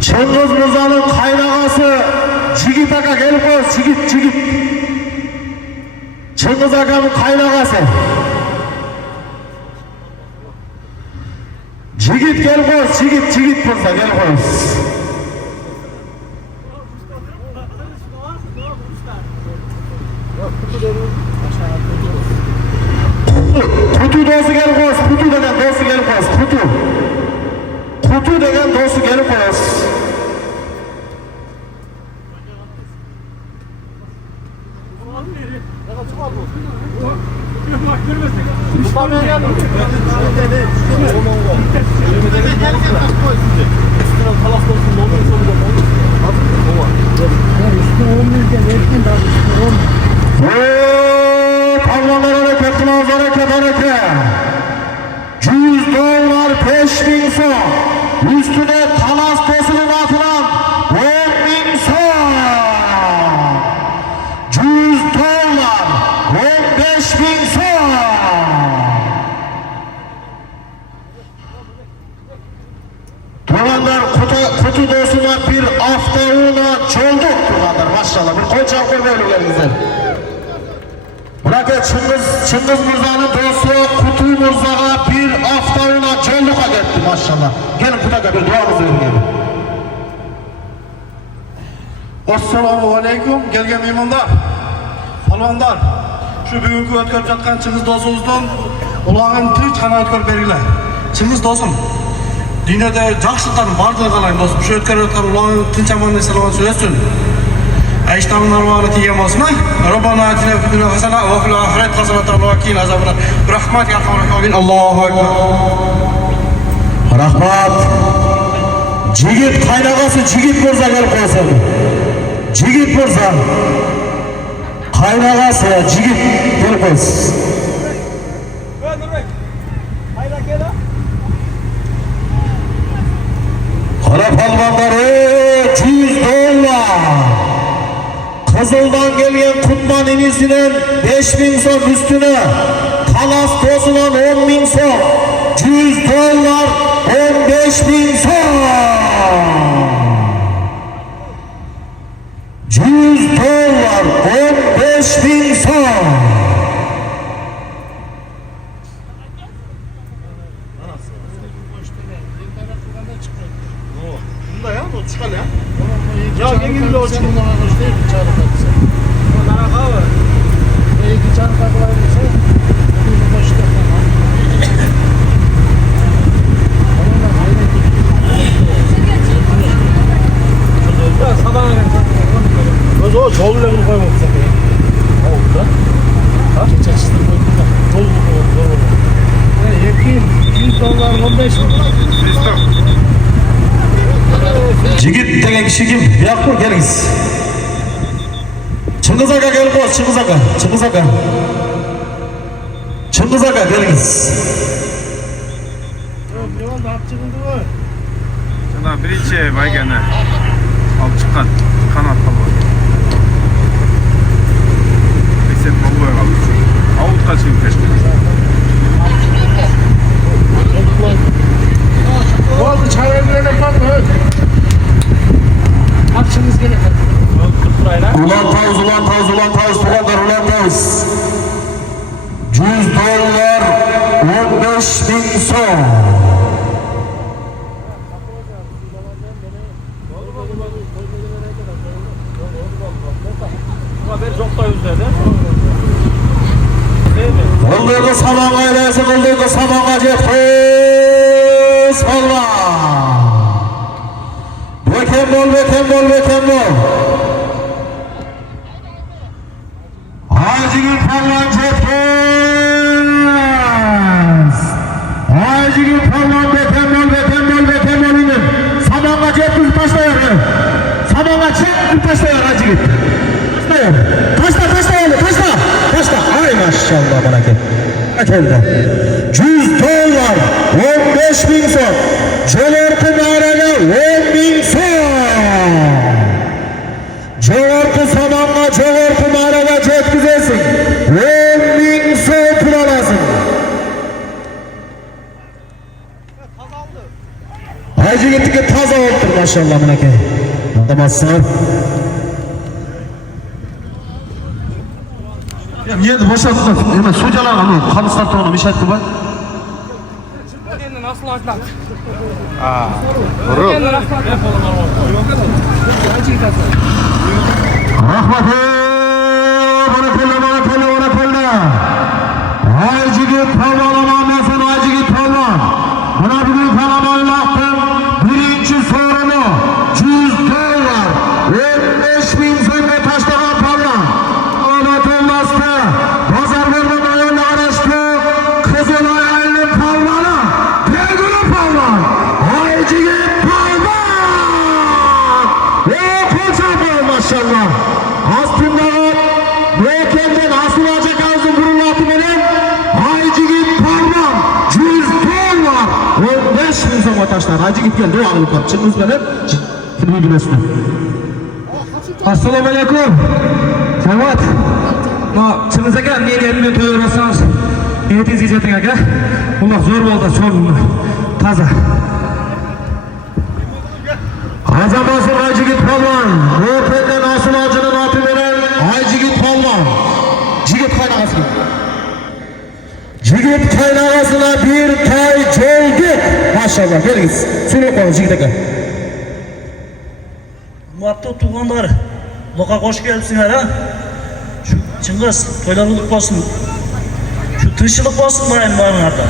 Çıngiz Muza'nın kaynağası Cigit Aka gelip koyuz, Cigit. Çıngiz Aka'nın kaynağası. Cigit gel koyuz, Cigit Muza gel koyuz. Kutu dostu gel koyuz, kutu degen dostu gel koyuz, kutu. Kutu degen dostu gel koyuz. hareket. $100 5.000 son. Üstüne kalas tosunun atılan 10.000 son. $100 15.000 son. Tuğanlar kutu dostuna bir haftalığına çolduk Tuğanlar maşallah. Bir koca kurbanlıklarınızdan. Bırakın Çıngiz Murza'nın dostu Kutu Murza'ya bir haftalığına çolduk hak etti maşallah. Gelin Kutaka bir duamızı verin gelin. Assalamu alaikum, gelgen mehmanlar, palvonlar. Şu bugünkü ötkörüp жатқан Çıngiz dostumuzdan ulağın tinch qana ötkörüp bergilе. Çıngiz dostum, dünyada жақсылықтардың бардығын қалаймын достum. Şu ötkörüp жатқан ulağın tinch аман саламат сөйлесін. Ayştamın armağanı tiyem olsun. Rabbana atina fid dunya hasana ve fil ahireti hasanatan ve qina azaban. Rahmat ya Rahman. Allahu ekber. Rahmat. Jigit kaynağası Jigit Murza gelip olsun. Jigit Murza. Kaynağası Jigit gelip olsun. Kara palvanları $100. Kızıl'dan gelgen Kutman inisinin 5.000 son üstüne, kalas tozulan 10.000 son, $100 15.000 son. $100 15.000 son. dolar 15 bin. Jigit degan kishi kim? Yo'qmi? Kelingiz. Chingiz aka kelib qoldi, Chingiz aka. Chingiz aka. Chingiz aka kelingiz. Ne oldu? At çıkıldı mı? Sana birinchi baygani olib chiqqan qanot polvon. Esep polvon olib. Avutqa chiqib ketdi. Oldu çayırlarına bakma. Açınız gene. Ulan tavuz, tuğanlar ulan tavuz. 100 dolar 15 bin son. Olduğunda saman ailesi, olduğunda saman acıktız. Allah! Bekembol. Hacıgül Palvan cetkez. Hacıgül Palvan bekembol inin. Saman'a cetkez taşlayalım. Saman'a cetkez taşlayalım Hacıgül. Taşla. Ay maşallah bana gel. Atıldı. 100 dolar 15 bin son. Celerki narene 10 bin son. Celerki samanla celerki narene cetkizesin. 10 bin son pulalasın. Hacı gittik taza oldur maşallah bana gel. Anlamazsın. Endi boşaltib, nima so'jalar ana qamishlar to'g'ri mishaytdi ba. Endi nasıl açmak? Rahmat. Barakallah. Hacıgit Palvan sen Hacıgit Palvan. Buna bugün Palvan'ın birinci sorunu 100 dolar 15 bin sonuna taşlanan Palvan. Pazar vermem ayağını araçtı. Kızıl ayağının Palvan'a. Pegülü Palvan. Hacıgit Palvan. Koca boy maşallah. Aslında Mekenden asıl acak ağzı burunlatı benim. Hacıgit Palvan. 100 dolar. 15 bin son ataşlar. Hacıgit geldi. O ağırlık var. Çıkınız benim. Şimdi biliyorsun. Assalamu alaikum. Selamat. Çıkınız aka. Neyini elimden to'yirasangiz. Etingizga jeting aka. Ular zo'r bo'ldi. Cho'lni. Taza. Azamasın Hacıgit Palvan. Mekenden asıl acının atı veren Hacıgit Palvan. Jigit kaynağasına bir tay çöldük. Maşallah geliniz. Söyle koyun Jigit aka. Muhabbet tuğanlar. Loka hoş gelsinler ha. Şu Çıngiz toylarılık olsun. Şu tırşılık olsun bana envarlarda.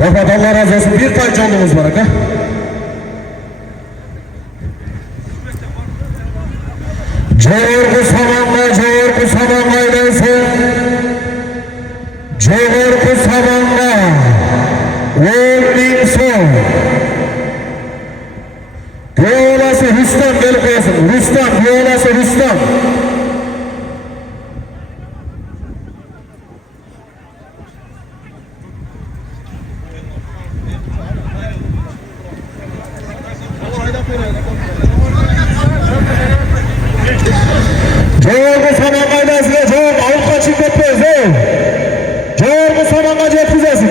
Rahmet Allah razı olsun. Bir tay çöldüğümüz var aka. Cağırgı sabanga ilersin. Cağırgı sabanga. 10 bin son. Yolası Rüstem gelip koyasın. Yolası Rüstem. Cağırgı sabanga ilersin. Cağırgı avukta çıkmetmeyiz. Cağırgı sabanga cetkizesin.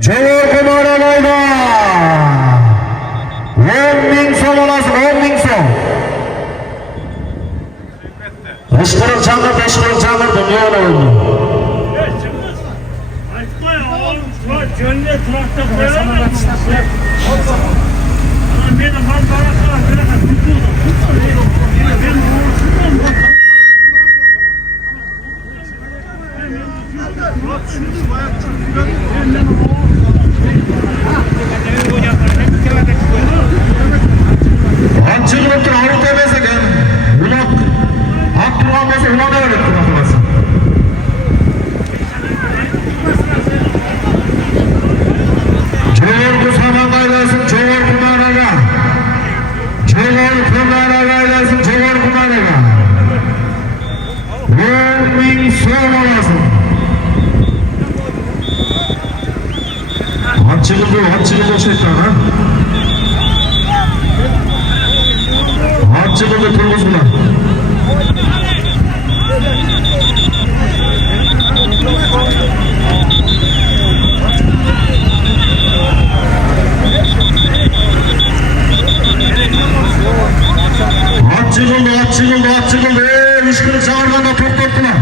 Cağırgı maralayla. 10 bin son olasın, 10 bin son. Beşkırık çağırdı, ne oldu? Gönlü trakta koyalım. Benim manzarasına göre Hançılık otur, avut demese gel. Ulak. Hak durmamasa ulak öyle durmasın. Atçılığı çekler ha. Atçılığı turguzdular. Atçılığı. Üç kırık çağırganda top toptular.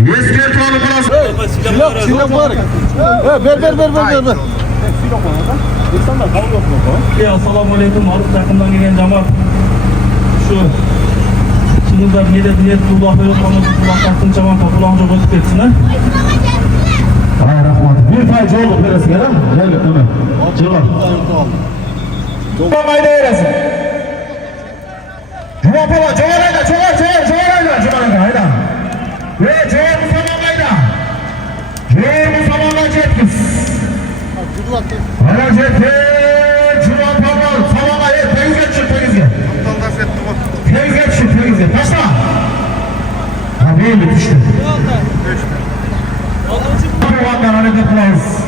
Esker tuanı burası. Silok var. Ver. Assalamu alaikum. Arif takımdan gelen cemaat. Şu Çınızlar niyet Allah böyle konuşup Allah taktın cemaat kulağın çok ötüp etsin ha. Ay rahmat. Bir fay çoğuluk veresin ya. Gel tamam. Çıkar. Tamam ayda veresin. Cuma pala çoğar ayda. Cuma ayda. Ve çoğar musamman ayda. Çoğar musamman ayda. Ana cephe Cuma pala saman ayda. Temizge. Taşla. Ha böyle düştü. Allah'tan hareket kılavuz.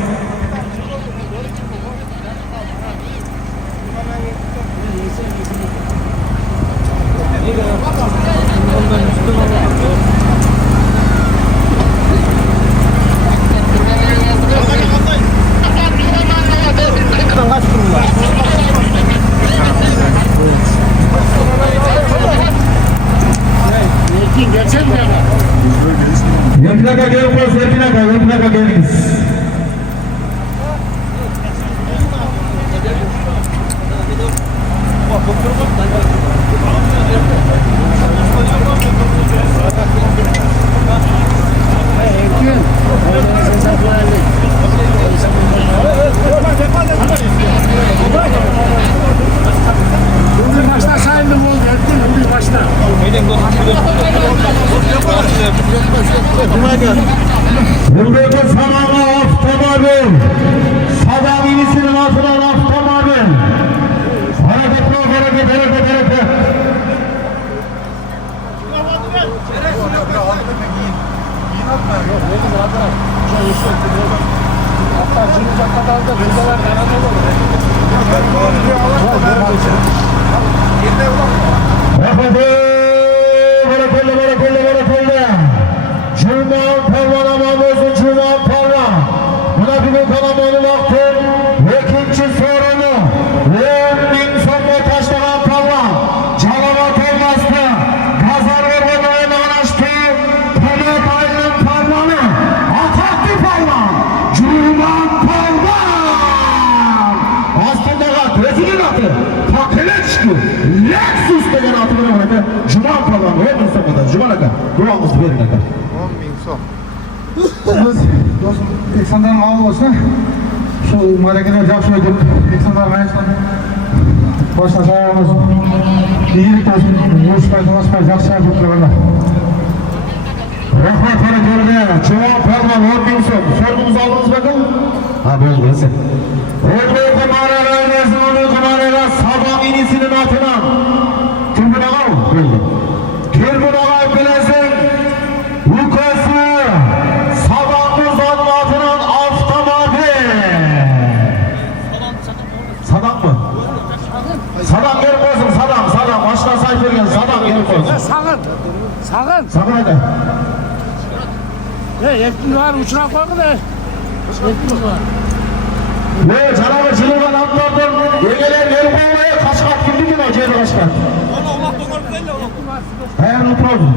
Yakınaka gelmez, yakınaka geliniz. Başta sayıldım oldu. Ettim başta. Buradaki sanama aftamadın. Sadam inisinin altından aftamadın. Hareket. Hatta cümle kadar da bilgiler Barakallah. Cuma parvana mamuzun Cuma parva. Buna bir kalamanın aktın. İkinci sorunu. 10.000 sonuna taşlanan parva. Canavat olmazdı. Gazar ve babayla uğraştı. Pelet ayrının parvanı. Ataklı parva. Cuma parva. Aslında rezilin adı. Takele çıkıyor. Lexus denen atımına vardı. Cuma parva. 10.000 sonuna. Cuma naka. Duamızı verin naka. 10.000 son. Dostum, insanların ağlı olsa şu marekeler cevap söyledim. İnsanların hayatından başına sayağımız iyilik olsun. Uğuşmayı, dolaşmayı, jakşı hayat oturlarına. Rahmet hareketine, çoğun parman 10.000 son. Sorduğumuzu aldınız bakın. Ha böyle sen. Orada kumarela, nezmunu kumarela, sabah inisinin altına. Türbün ağa böyle. Türbün ağa bilesin. Lukası. Sabahımız altından aftamadi. Sadam mı? Sadam geri koysun, sadam. Aşağı sayfa gel, sadam geri koysun. Sakın hadi. Ektim var, uçuna koydu da. Ektim var. Ne canavar çılgın atlardan yegeler geri koymaya kaç kat girdi mi o cebe kaç kat? Hayal mutlu oldum.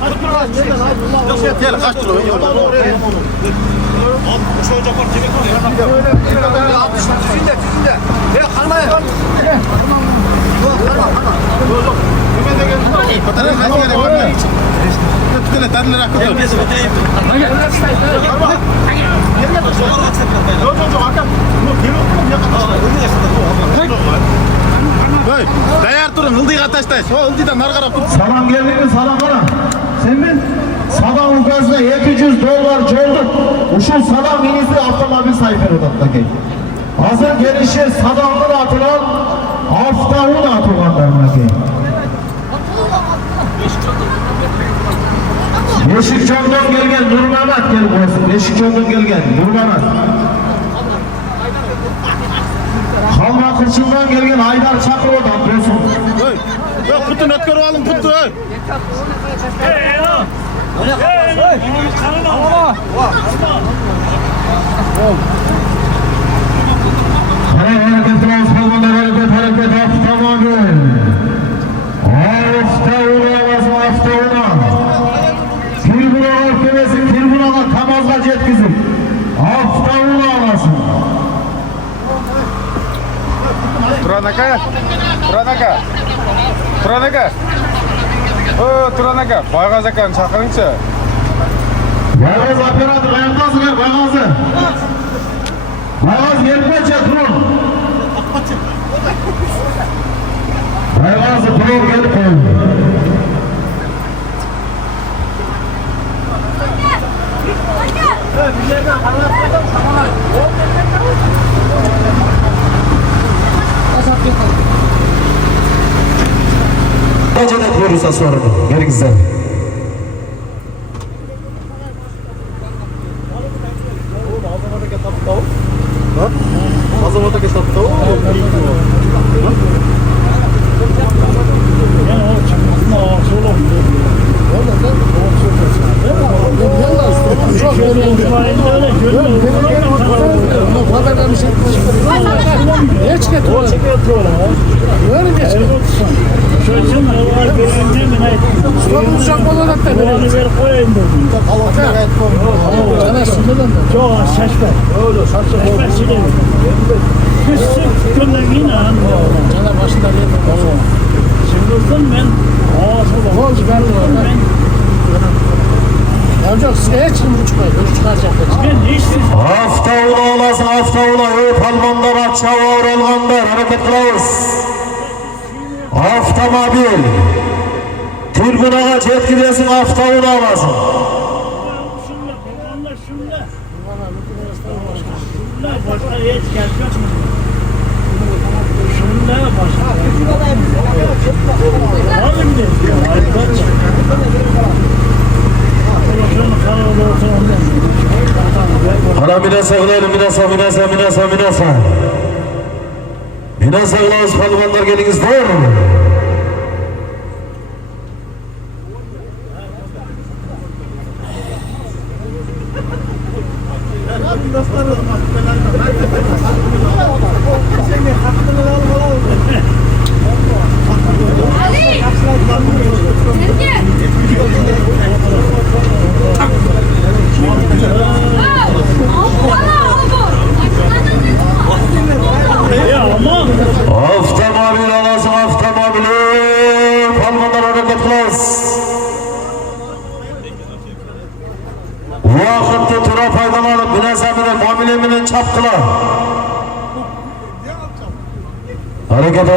Kaç kilo? Dayar durun, hıldıya taştayız. O hıldıdan nargara tut. Salam geldin mi salam bana? Sen mi? Salam gazına $700 çolduk. Uşul salam inisi avtomobil sayferi odattaki. Hazır gelişi salamdır atılan aftahun atılanlarındaki. Yeşilçam'dan gelgen Nur Mehmet gelip olsun. Beşiköy'den gelgen Nurmanat. Halma Kırçın'dan gelgen Aydar Çakıro'dan Tosun. Putunu ötkörüp alın putu. Hareket Raus Palmanlar hareket Aftamagül. Aftavuna. Tribuna orkemesin, tribuna kamazla cetkizin. Aftavuna alasın. Turan aka. Turan aka. Baygaz akani chaqiringchi. Baygaz operator ayaqdasizlar, Baygaz'ı. Baygaz gelmeçe turun. Baygaz'ı turun gelip koyun. Acele etmiyoruz aslanım. Geri güzel. Aftavuna olasın, aftavuna. Palmanlar, açava oralganlar. Hareket kılavuz. Avtomobil. Tribünaga жеткизесиң, aftavuna olasın. Ana minasa gidelim, minasa. Minasa kılavuz palmanlar geliniz doğru mu? Avtomobil alasın, avtomobili. Palmanlar hareket kılavuz. Vakıtlı tura faydalanıp münasebine muamileminin çapkılar. Hareket.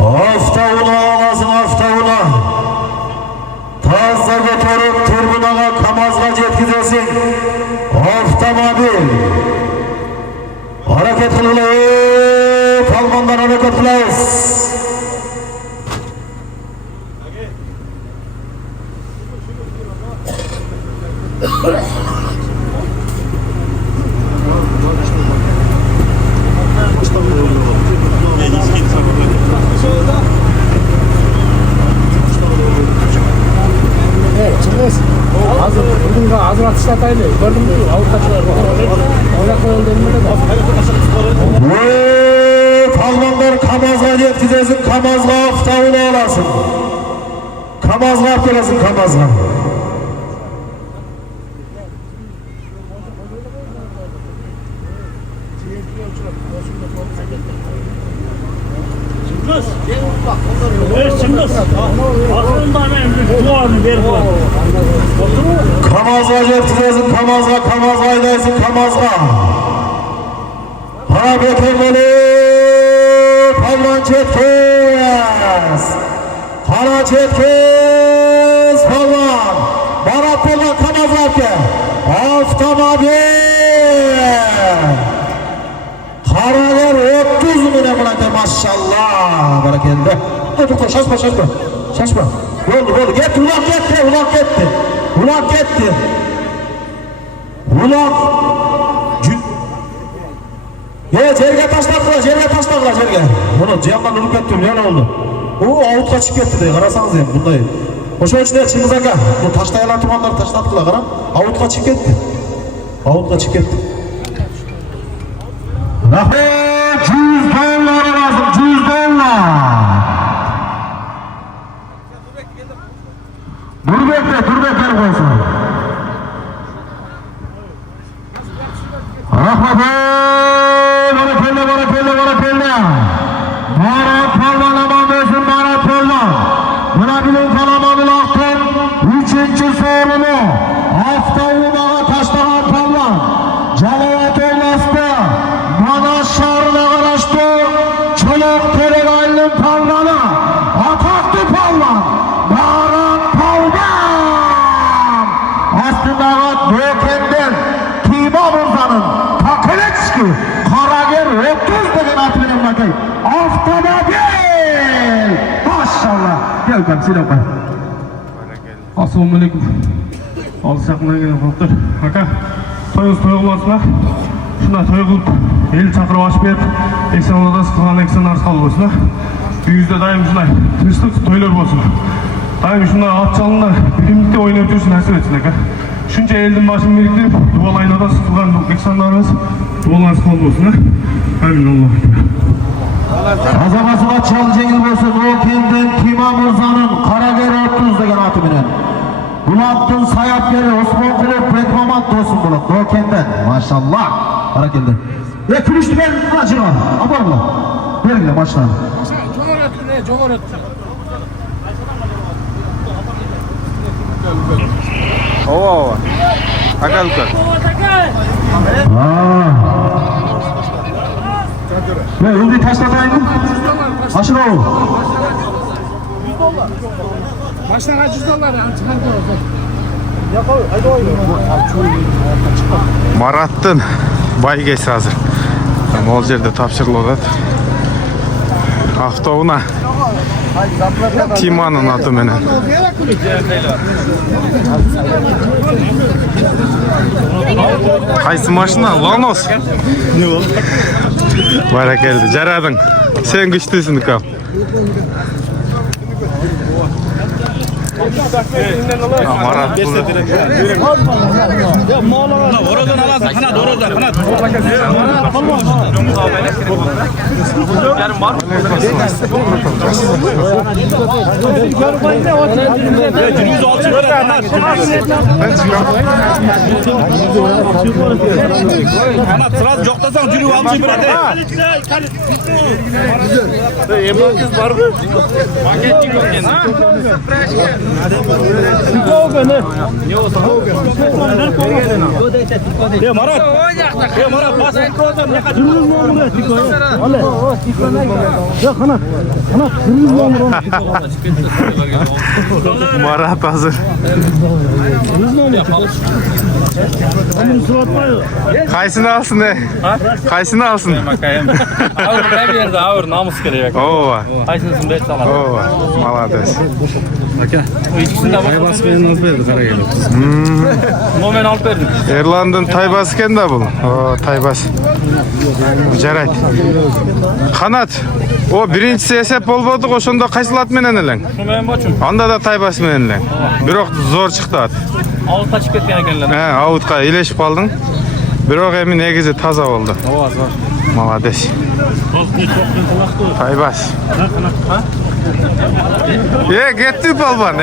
Aftavuna olasın, aftavuna. Tazza götürüp tribünaga kamazga жеткизесиң. Avtomobil. Hareket kılıyor. Palmanlar hareket kılıyoruz. Hazır atışlataydı. Gördün mü? Avukatçılar Palmanlar kamazga жеткизесиң, kamazga aftavuna olasın. Kamazga aptelasın, kamazga. Kamazga жеткизесиң, kamazga aydaysın, kamazga. Ha bekermeli, palman çetkez. Palman. Barat Murat'a maşallah. Barakallah. Dur şaşma. Şaşma. Oldu. Git ulak gitti. Ulak. Yerge taşladılar yerge. Bunu cihandan ulup ettim ne oldu? O avutla çıkıp etti de karasanız yani bundayı. Hoşuma içinde Çınız Aka. Bu taşlayalar tumanları taşladılar karam. Avutla çıkıp etti. Rahmet $100 lazım, $100. Dur bekle koysun. Barakelle. Marat Palvan aman desin Marat Palvan. Buna bilin kalamanın aktın. 3. sorunu. Hafta uğrağa taşlanan Palvan. Calavat olmazdı. Mana şarına karıştı. Çoluk Teregaylın Palvan'a. Ataktı Palvan. Marat Palvan. Aslında Dökenden Tima Murza'nın Kakeletski Karager 30 degen atı benim bakay. Haftada bir. Maşallah. Gel bakalım silah koy. Assalamu alaikum. Alsaqına gelen xalqlar. Aka, toyunuz toy qılasınlar. Şuna toy qılıp, el çaqırып açıp berip, eksanlarda sıkılgan eksanlar sal bolsunlar. Uyuzda daim şunday tınçlık toylar bolsun. Daim şunday at çalınlar, birimlikte oynayıp жүрсүн nasip etsin aka. Şunca elдің başын biriktirip, dual aynada sıkılgan eksanlarınız dualarınız kabul bolsun. Amin Allah. Azabasına çal cengil bolsun. O kendinden Tima Murza'nın Karager 30 degen atı benen. Bulantın sayapkeri Osman Kılıp Bekmamat dosun bulak. Dökenden. Maşallah. Barakallah. Külüştü ben acına. Abarla. Verin baştan. Çoğur öttü. Ova. Akal. Ne öldü taşlatayım mı? Aşırı ol. Baştan $100. Marattın baygesi hazır. Ol жерде тапшырылып атат. Автоуна Тиманын аты менен. Кайсы машина? Ланос. Не болду? Баракелди. Жарадың. Сен күчтүүсүң кам. Марат Sırası yoklasan cürü alçı bırak. Emlakız var mı? Paket çıkıyor ha? Marat hazır. Kaysını alsın ne? Kaysını alsın. Ağır bir yerde ağır namus gerek. Ova. Kaysınızın beş salat. Ova. Malades. Taybas beni alıp verdi Karagel. Nomen alıp verdim. Erlandın taybası ken da bu. O taybas. Жарайт. Kanat. O birincisi esep bolbodu, oşonda kaysylat menen eleng. Şu benim boçum. Anda da taybas menen eleng. Bирок zor çıktı at. Avut'a çıkıp ketken ekenler. He, avutqa ileship kaldın. Bирок эми негизи таза болду. Ova zor. Malades. Taybas. Ketти palban.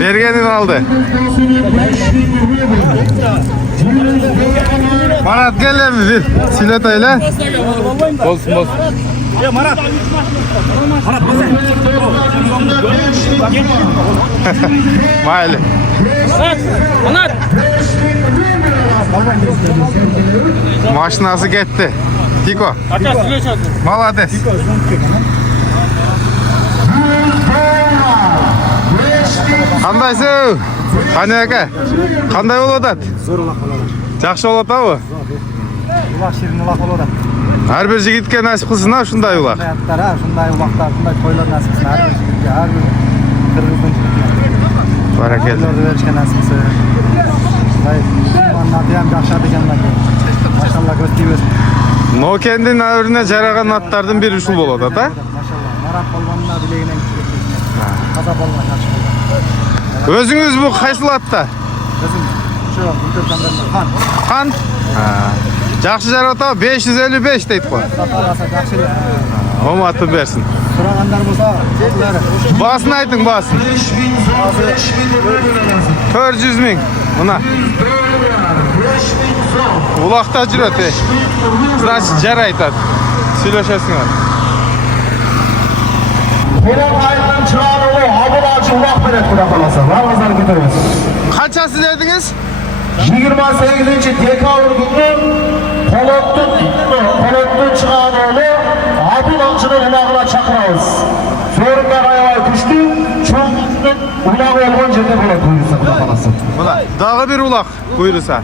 Bergenini aldı. Marat gel mi bir silet öyle. Olsun. Marat. Marat basın. Mayli. Anat. Maşinası gitti. Tiko. Malades. Qandayсың? Qani aka? Qanday bo'lib o'tadi? Zo'r uloq bo'ladi. Yaxshi bo'lib o'tadimi? Uloq shirin uloq bo'ladi. Her bir jigitke nasip kılsın ha şunday ulak. Hayattara, şunday ulaklar, şunday toylar nasip kılsın. Her bir jigitke, her bir kırgızın jigitke. Barakallah. Toylardı verişke nasip kılsın. Anlatı hem jakşa degenler. Maşallah gösteri versin. No kendin övrüne jaragan atlardan bir usul boladı da. Maşallah. Marat polvanına dileğine gitsin. Kaza polvan jakşı boldu. Özüңüz bu kaysıl atta? Özüm şu Gültürkan'dan kan. Kan? Жақсы жарата 555 deydi qoy. Satarasa jakşı. Omatı versin. Suraganlar bolsa, sokulары. Basını aytın basın. 400 ming. Mına. Ulaqta жүрөт. Значит, жар айтат. Сүйлөшөсүңөр. Polat ayının çırağını Abul Ağacı ulak beret kuda kalasa. Ramazan gidiyoruz. Kaçası dediniz? 28. dekabr günü Polat'ın çırağını Abul Ağacı'nın ulağına çakırağız. Zorunda ayağı düştü. Çok ulağı olған жерде Polat buyursa kuda kalasa. Mına. Dağı bir ulaq buyursa.